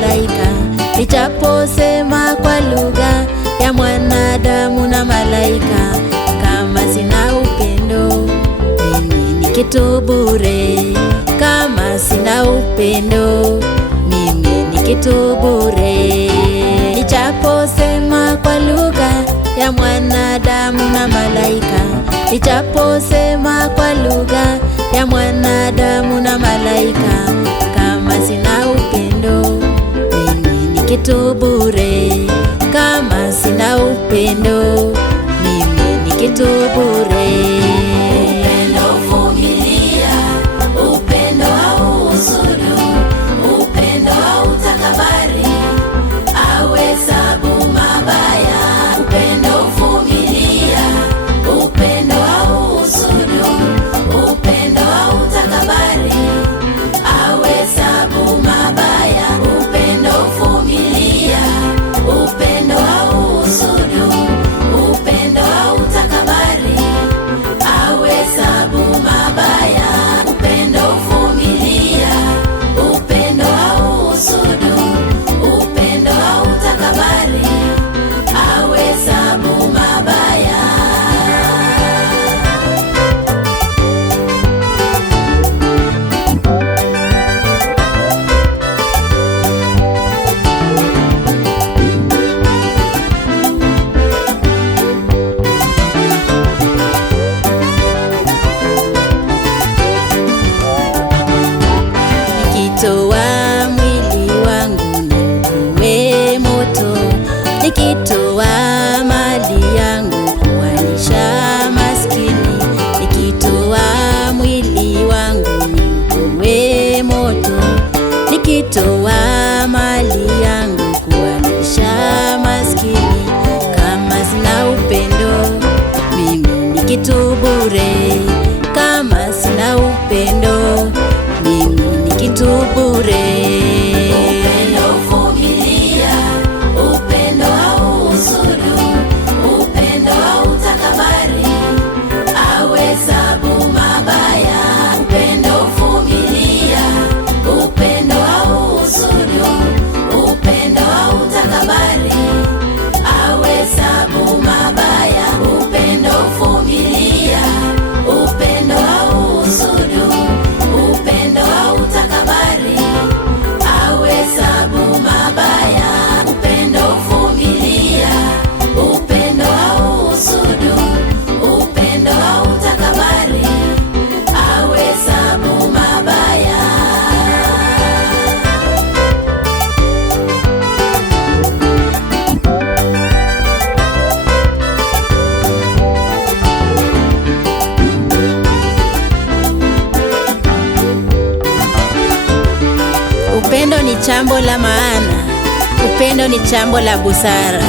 malaika, nijaposema kwa lugha ya mwanadamu na malaika, kama sina upendo mimi ni kitu bure. Kama sina upendo mimi ni kitu bure. Nijaposema kwa lugha ya mwanadamu na malaika, nijaposema kwa lugha ya mwanadamu na malaika, kama sina upendo mimi ni kitu bure. Kama sina upendo mimi ni kitu bure. Upendo huvumilia, upendo hauhusudu, upendo hautakabari, hauhesabu mabaya. Upendo huvumilia, upendo hauhusudu, upendo hautakabari, hauhesabu mabaya. Upendo huvumilia, upendo hauhusudu, upendo hautakabari, hauhesabu mabaya. Upendo huvumilia, upendo hauhusudu, upendo hautakabari, hauhesabu mabaya. Nikitoa mwili wangu niuwe moto, nikitoa mali yangu kuwalisha maskini, nikitoa mwili wangu niuwe moto, nikitoa mali yangu kuwalisha maskini, kama sina upendo mimi ni kitu bure. Kama sina upendo mimi ni kitu bure. Upendo huvumilia, upendo hauhusudu, upendo hautakabari, hauhesabu mabaya. Upendo huvumilia, upendo hauhusudu, upendo hautakabari, hauhesabu mabaya. Upendo huvumilia, upendo hauhusudu, upendo hautakabari, hauhesabu mabaya. Upendo huvumilia, upendo hauhusudu, upendo hautakabari, hauhesabu mabaya. Upendo ni jambo la maana, upendo ni jambo la busara.